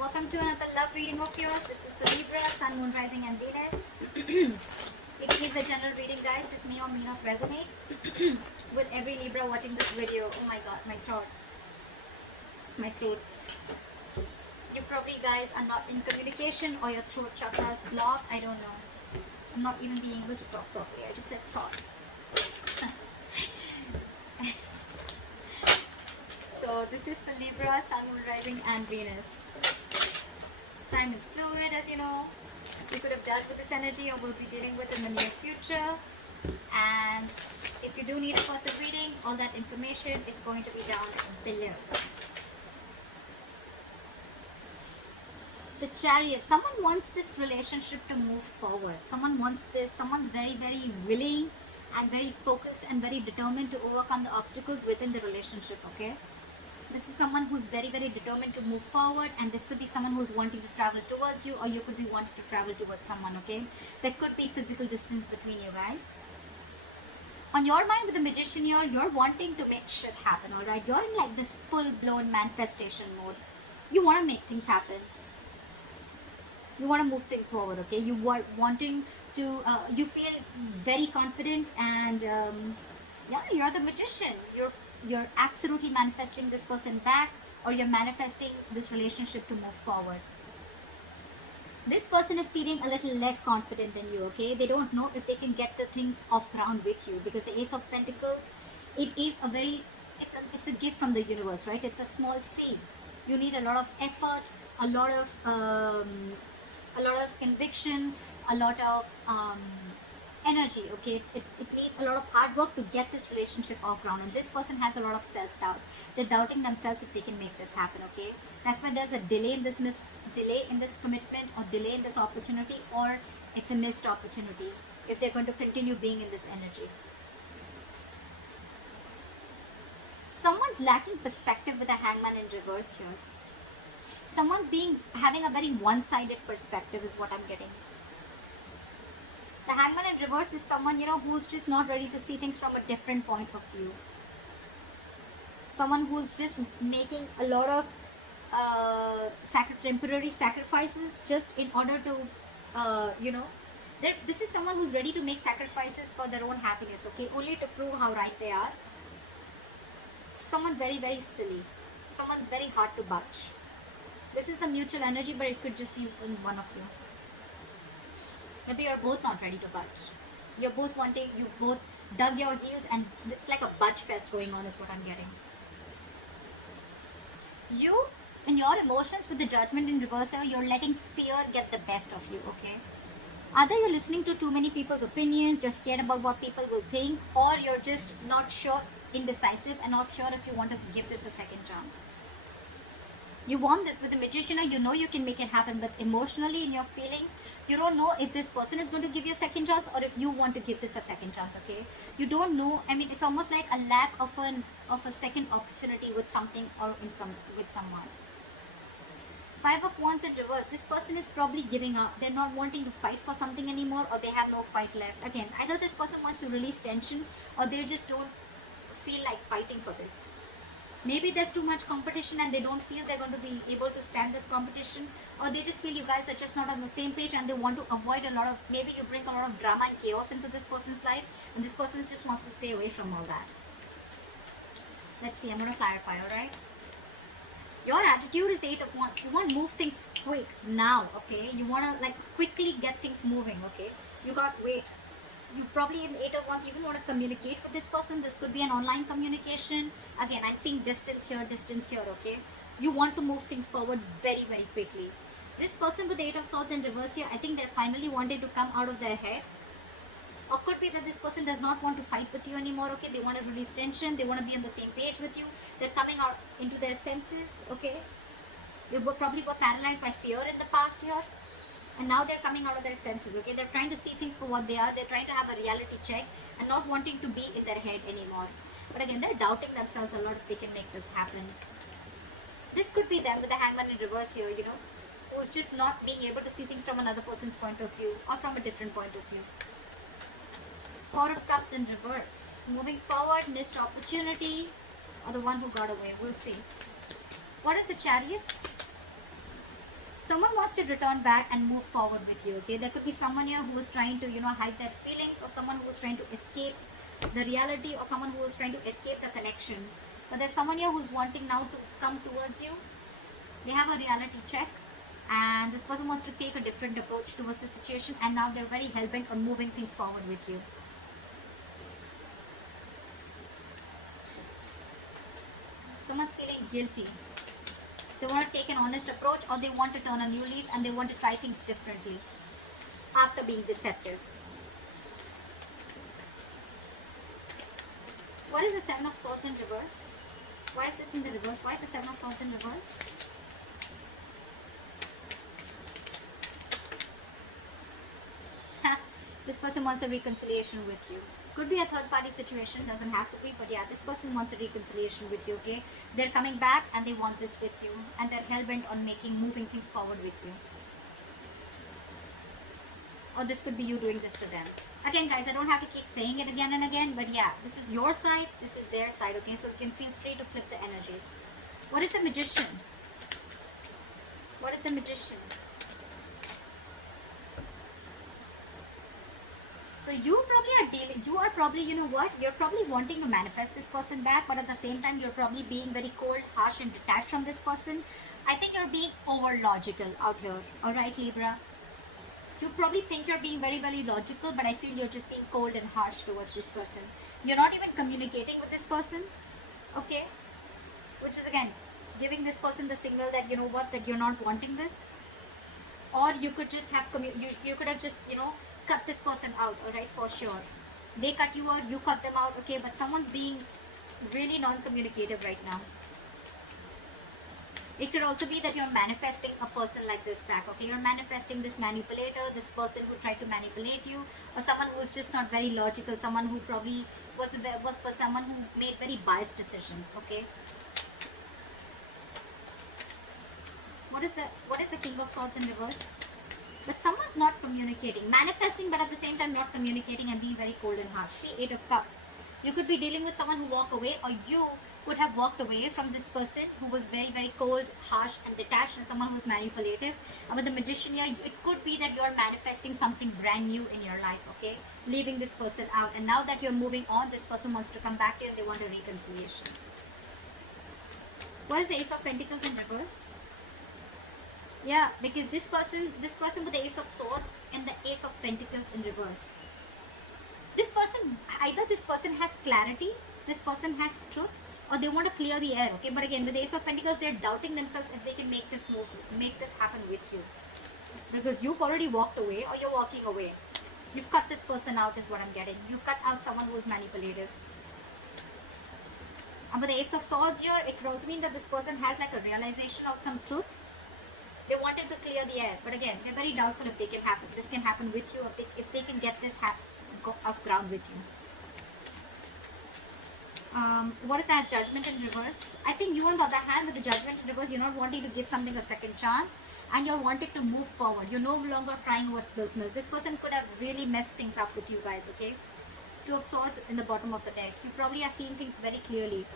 Welcome to another love reading of yours. This is for Libra, Sun, Moon, Rising and Venus. It is a general reading, guys. This may or may not resonate with every Libra watching this video. Oh my god, my throat. My throat. You probably guys are not in communication or your throat chakra is blocked. I don't know. I'm not even being able to talk properly. I just said throat. So this is for Libra, Sun, Moon, Rising and Venus. Time is fluid, as you know. You could have dealt with this energy or will be dealing with in the near future. And if you do need a person reading, all that information is going to be down below. The Chariot. Someone wants this relationship to move forward. Someone wants this. Someone's very, very willing and very focused and very determined to overcome the obstacles within the relationship, okay? This is someone who's very, very determined to move forward, and this could be someone who's wanting to travel towards you, or you could be wanting to travel towards someone, okay? There could be physical distance between you guys. On your mind with the Magician here, you're wanting to make shit happen, alright? You're in like this full-blown manifestation mode. You want to make things happen. You want to move things forward, okay? You are wanting to, you feel very confident, and yeah, you're the Magician. You're absolutely manifesting this person back, or you're manifesting this relationship to move forward. This person is feeling a little less confident than you, okay? They don't know if they can get the things off ground with you, because the Ace of Pentacles, it is a very, it's a gift from the universe, right? It's a small seed. You need a lot of effort, a lot of conviction, a lot of energy, okay? It needs a lot of hard work to get this relationship off ground, and this person has a lot of self-doubt. They're doubting themselves if they can make this happen, okay? That's why there's a delay in this commitment, or delay in this opportunity, or it's a missed opportunity if they're going to continue being in this energy. Someone's lacking perspective with a Hangman in reverse here. Someone's having a very one-sided perspective is what I'm getting. The Hangman in reverse is someone, you know, who's just not ready to see things from a different point of view. Someone who's just making a lot of temporary sacrifices just in order to, you know, this is someone who's ready to make sacrifices for their own happiness, okay, only to prove how right they are. Someone very, very silly. Someone's very hard to budge. This is the mutual energy, but it could just be in one of you. Maybe you're both not ready to budge. You're both wanting, you both dug your heels, and it's like a budge fest going on is what I'm getting. You, in your emotions with the Judgment in reverse here, you're letting fear get the best of you, okay? Either you're listening to too many people's opinions, you're scared about what people will think, or you're just not sure, indecisive, and not sure if you want to give this a second chance. You want this with the Magician, or you know you can make it happen, but emotionally in your feelings, you don't know if this person is going to give you a second chance, or if you want to give this a second chance, okay? You don't know. I mean, it's almost like a lack of a second opportunity with something, or with someone. Five of Wands in reverse. This person is probably giving up. They're not wanting to fight for something anymore, or they have no fight left. Again, either this person wants to release tension, or they just don't feel like fighting for this. Maybe there's too much competition and they don't feel they're going to be able to stand this competition, or they just feel you guys are just not on the same page and they want to avoid a lot of, maybe you bring a lot of drama and chaos into this person's life, and this person just wants to stay away from all that. Let's see, I'm going to clarify, alright? Your attitude is 8 of Wands. You want to move things quick now, okay? You want to like quickly get things moving, okay? You got wait. You probably in 8 of Wands, you even want to communicate with this person. This could be an online communication. Again, I'm seeing distance here, okay? You want to move things forward very, very quickly. This person with the 8 of Swords in reverse here, I think they're finally wanting to come out of their head. Or could be that this person does not want to fight with you anymore, okay? They want to release tension. They want to be on the same page with you. They're coming out into their senses, okay? They probably were paralyzed by fear in the past year. And now they're coming out of their senses, okay? They're trying to see things for what they are. They're trying to have a reality check and not wanting to be in their head anymore. But again, they're doubting themselves a lot if they can make this happen. This could be them with the Hangman in reverse here, you know, who's just not being able to see things from another person's point of view, or from a different point of view. Four of Cups in reverse. Moving forward, missed opportunity, or the one who got away. We'll see. What is the Chariot? Someone wants to return back and move forward with you, okay? There could be someone here who is trying to, hide their feelings, or someone who is trying to escape the reality, or someone who is trying to escape the connection. But there's someone here who's wanting now to come towards you. They have a reality check, and this person wants to take a different approach towards the situation, and now they're very hell-bent on moving things forward with you. Someone's feeling guilty. They want to take an honest approach, or they want to turn a new leaf and they want to try things differently after being deceptive. What is the Seven of Swords in reverse? Why is this in the reverse? Why is the Seven of Swords in reverse? This person wants a reconciliation with you. Could be a third party situation, doesn't have to be, but yeah, this person wants a reconciliation with you, okay? They're coming back and they want this with you, and they're hell-bent on moving things forward with you. Or this could be you doing this to them. Again, guys, I don't have to keep saying it again and again, but yeah, this is your side, this is their side, okay? So you can feel free to flip the energies. What is the Magician? What is the Magician? So you are probably, you're probably wanting to manifest this person back, but at the same time, you're probably being very cold, harsh, and detached from this person. I think you're being over logical out here. All right, Libra? You probably think you're being very, very logical, but I feel you're just being cold and harsh towards this person. You're not even communicating with this person, okay? Which is, again, giving this person the signal that, that you're not wanting this. Or you could just have, you could have just, cut this person out, all right, for sure. They cut you out, you cut them out, okay, but someone's being really non-communicative right now. It could also be that you're manifesting a person like this back, okay? You're manifesting this manipulator, this person who tried to manipulate you, or someone who's just not very logical, someone who probably was someone who made very biased decisions, okay? What is the King of Swords in reverse? But someone's not communicating, manifesting, but at the same time not communicating and being very cold and harsh. See, Eight of Cups. You could be dealing with someone who walked away, or you would have walked away from this person who was very, very cold, harsh, and detached, and someone who was manipulative. And with the Magician here, it could be that you're manifesting something brand new in your life, okay? Leaving this person out. And now that you're moving on, this person wants to come back to you and they want a reconciliation. What is the Ace of Pentacles in reverse? Yeah, because this person with the Ace of Swords and the Ace of Pentacles in reverse. Either this person has clarity, this person has truth, or they want to clear the air, okay? But again, with the Ace of Pentacles, they're doubting themselves if they can make this happen with you. Because you've already walked away, or you're walking away. You've cut this person out is what I'm getting. You cut out someone who is manipulative. And with the Ace of Swords here, it could also mean that this person has like a realization of some truth. They wanted to clear the air, but again, they're very doubtful if this can happen with you, if they can get this off ground with you. What is that? Judgment in reverse. I think you, on the other hand, with the Judgment in reverse, you're not wanting to give something a second chance, and you're wanting to move forward. You're no longer crying over spilt milk. This person could have really messed things up with you guys, okay? Two of Swords in the bottom of the deck. You probably are seeing things very clearly.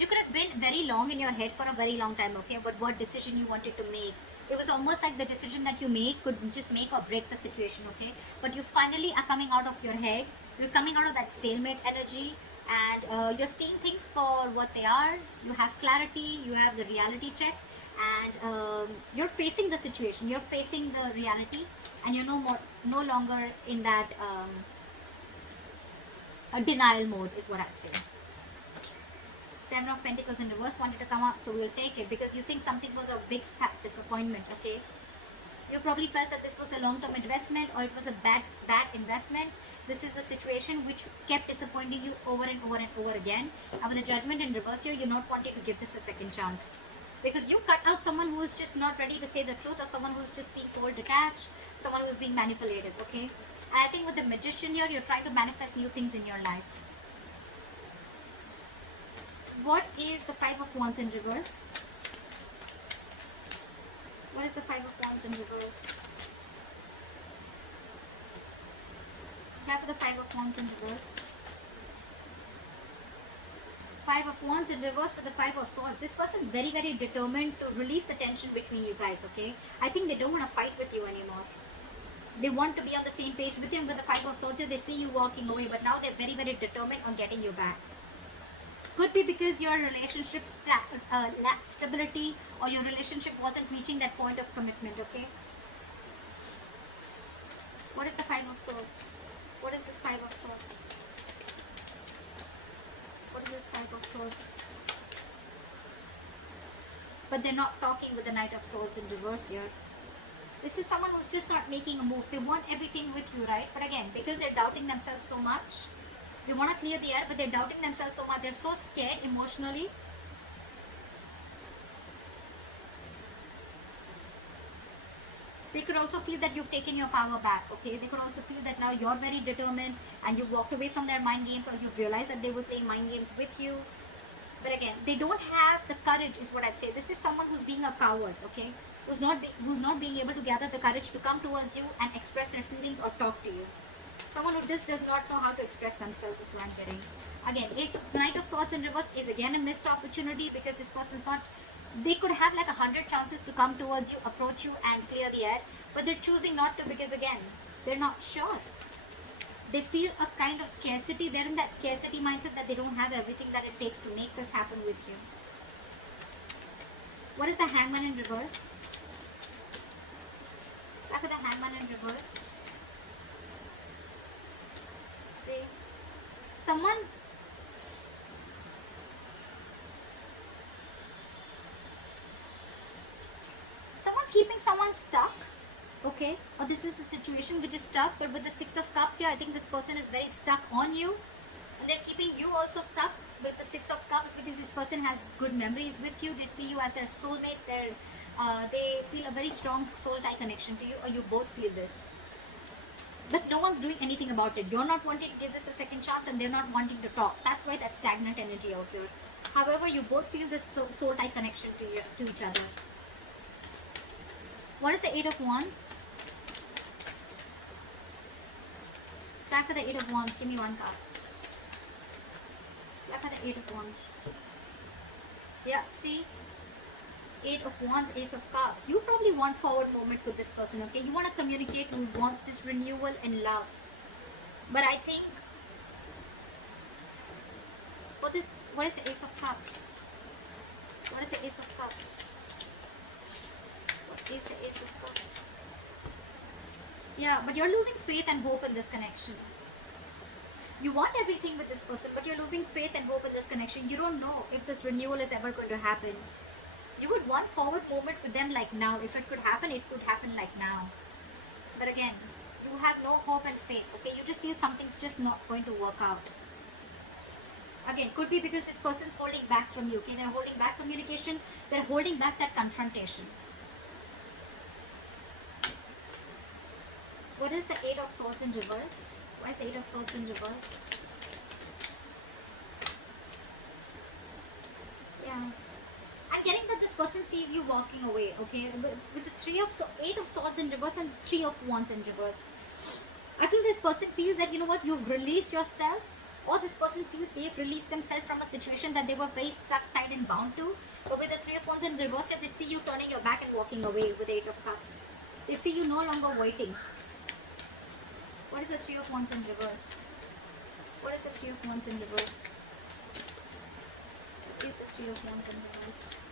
You could have been very long in your head for a very long time, okay, but what decision you wanted to make. It was almost like the decision that you make could just make or break the situation, okay? But you finally are coming out of your head. You're coming out of that stalemate energy, and you're seeing things for what they are. You have clarity, you have the reality check, and you're facing the situation. You're facing the reality, and you're no longer in that denial mode is what I'd say. Seven of Pentacles in reverse wanted to come up, so we'll take it because you think something was a big fat disappointment, okay? You probably felt that this was a long-term investment, or it was a bad investment. This is a situation which kept disappointing you over and over and over again. And with the Judgment in reverse here, you're not wanting to give this a second chance. Because you cut out someone who is just not ready to say the truth, or someone who's just being cold, detached, someone who's being manipulative, okay? And I think with the Magician here, you're trying to manifest new things in your life. What is the Five of Wands in reverse? What is the Five of Wands in reverse? Have the Five of Wands in reverse. Five of Wands in reverse with the Five of Swords. This person is very, very determined to release the tension between you guys, okay? I think they don't want to fight with you anymore. They want to be on the same page with you, and with the Five of Swords, they see you walking away, but now they're very, very determined on getting you back. Could be because your relationship lacked stability, or your relationship wasn't reaching that point of commitment, okay? What is the Five of Swords? What is this Five of Swords? What is this Five of Swords? But they're not talking with the Knight of Swords in reverse here. This is someone who's just not making a move. They want everything with you, right? But again, because they're doubting themselves so much, they want to clear the air, but they're doubting themselves so much. They're so scared emotionally. They could also feel that you've taken your power back, okay? They could also feel that now you're very determined and you walked away from their mind games, or you've realized that they were playing mind games with you. But again, they don't have the courage is what I'd say. This is someone who's being a coward, okay? Who's not being able to gather the courage to come towards you and express their feelings or talk to you. Someone who just does not know how to express themselves is what I'm getting. Again, Knight of Swords in reverse is again a missed opportunity, because this person's not... They could have like 100 chances to come towards you, approach you and clear the air, but they're choosing not to, because again, they're not sure. They feel a kind of scarcity. They're in that scarcity mindset that they don't have everything that it takes to make this happen with you. What is the Hangman in reverse? Back with the Hangman in reverse. See, someone's keeping someone stuck, okay? Or this is a situation which is stuck, but with the Six of Cups here, I think this person is very stuck on you, and they're keeping you also stuck with the Six of Cups, because this person has good memories with you. They see you as their soulmate. They feel a very strong soul tie connection to you, or you both feel this. But no one's doing anything about it. You're not wanting to give this a second chance, and they're not wanting to talk. That's why that stagnant energy out here. However, you both feel this soul tie connection to each other. What is the Eight of Wands? Try for the Eight of Wands. Give me one card. Try for the Eight of Wands. Yeah, see? Eight of Wands, Ace of Cups. You probably want forward movement with this person, okay? You want to communicate. You want this renewal in love. But I think... What is the Ace of Cups? What is the Ace of Cups? Is the Ace of Cups. Yeah, but you're losing faith and hope in this connection. You want everything with this person, but you're losing faith and hope in this connection. You don't know if this renewal is ever going to happen. You would want forward movement with them like now. If it could happen, it could happen like now. But again, you have no hope and faith, okay? You just feel something's just not going to work out. Again, could be because this person's holding back from you, okay? They're holding back communication. They're holding back that confrontation. What is the Eight of Swords in reverse? Why is the Eight of Swords in reverse? Yeah. I'm getting that this person sees you walking away, okay? With the Eight of Swords in reverse and Three of Wands in reverse. I feel this person feels that, you know what, you've released yourself, or this person feels they've released themselves from a situation that they were very stuck, tied and bound to. But with the Three of Wands in reverse, they see you turning your back and walking away with the Eight of Cups. They see you no longer waiting. What is the Three of Wands in reverse? What is the Three of Wands in reverse? What is the Three of Wands in reverse?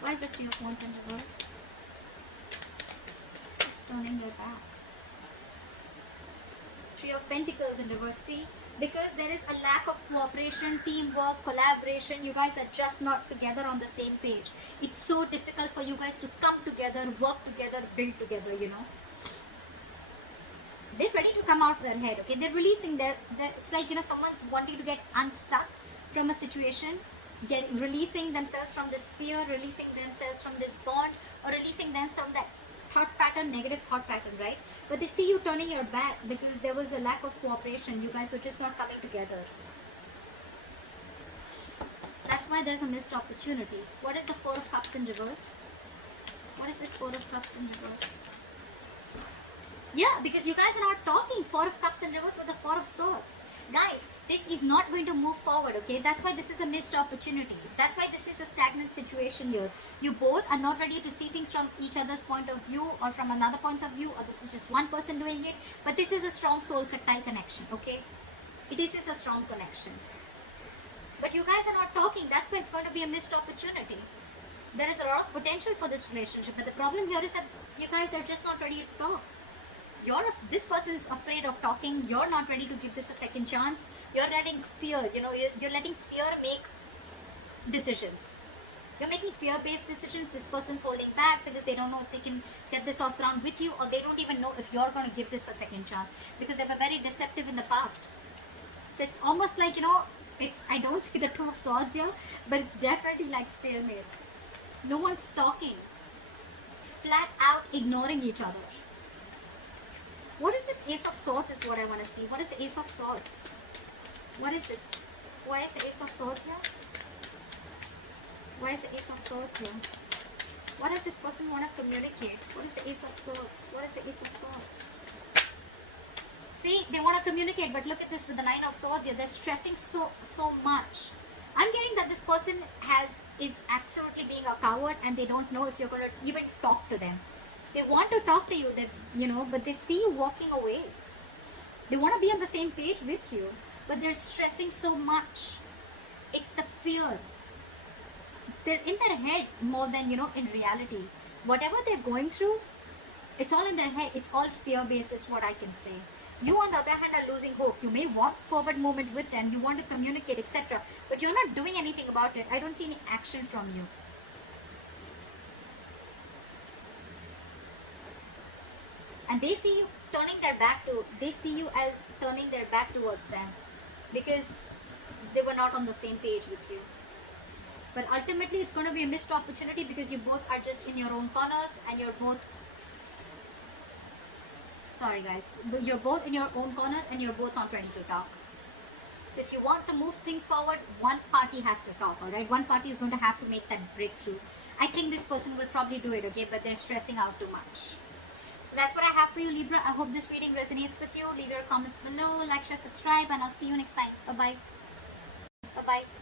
Why is the Three of Wands in reverse? Just turning their back. Three of Pentacles in reverse. See? Because there is a lack of cooperation, teamwork, collaboration. You guys are just not together on the same page. It's so difficult for you guys to come together, work together, build together, you know. They're ready to come out of their head, okay? They're releasing it's like, you know, someone's wanting to get unstuck from a situation, releasing themselves from this fear, releasing themselves from this bond, or releasing them from that thought pattern, negative thought pattern, right? But they see you turning your back because there was a lack of cooperation. You guys were just not coming together. That's why there's a missed opportunity. What is the Four of Cups in reverse? What is this Four of Cups in reverse? Yeah, because you guys are not talking. Four of Cups in reverse with the Four of Swords. Guys, This is not going to move forward, okay? That's why this is a missed opportunity. That's why this is a stagnant situation here. You both are not ready to see things from each other's point of view or from another point of view, or this is just one person doing it. But this is a strong soul tie connection, okay? It is a strong connection. But you guys are not talking. That's why it's going to be a missed opportunity. There is a lot of potential for this relationship, but the problem here is that you guys are just not ready to talk. This person is afraid of talking. You're not ready to give this a second chance. You're letting fear, you're letting fear make decisions. You're making fear-based decisions. This person's holding back because they don't know if they can get this off ground with you, or they don't even know if you're going to give this a second chance because they were very deceptive in the past. So it's almost like, I don't see the Two of Swords here, but it's definitely like stalemate. No one's talking. Flat out ignoring each other. What is this Ace of Swords is what I want to see. What is the Ace of Swords? What is this? Why is the Ace of Swords here? Why is the Ace of Swords here? What does this person want to communicate? What is the Ace of Swords? What is the Ace of Swords? See, they want to communicate, but look at this with the Nine of Swords here. They're stressing so much. I'm getting that this person is absolutely being a coward, and they don't know if you're going to even talk to them. They want to talk to you, but they see you walking away. They want to be on the same page with you, but they're stressing so much. It's the fear. They're in their head more than, in reality. Whatever they're going through, it's all in their head. It's all fear-based is what I can say. You, on the other hand, are losing hope. You may want forward movement with them. You want to communicate, etc. But you're not doing anything about it. I don't see any action from you. And they see you they see you as turning their back towards them because they were not on the same page with you. But ultimately, it's going to be a missed opportunity because you both are just in your own corners, and you're both, sorry guys, you're both in your own corners and you're both not ready to talk. So if you want to move things forward, one party has to talk, alright? One party is going to have to make that breakthrough. I think this person will probably do it, okay? But they're stressing out too much. So that's what I have for you, Libra. I hope this reading resonates with you. Leave your comments below, like, share, subscribe, and I'll see you next time. Bye-bye. Bye-bye.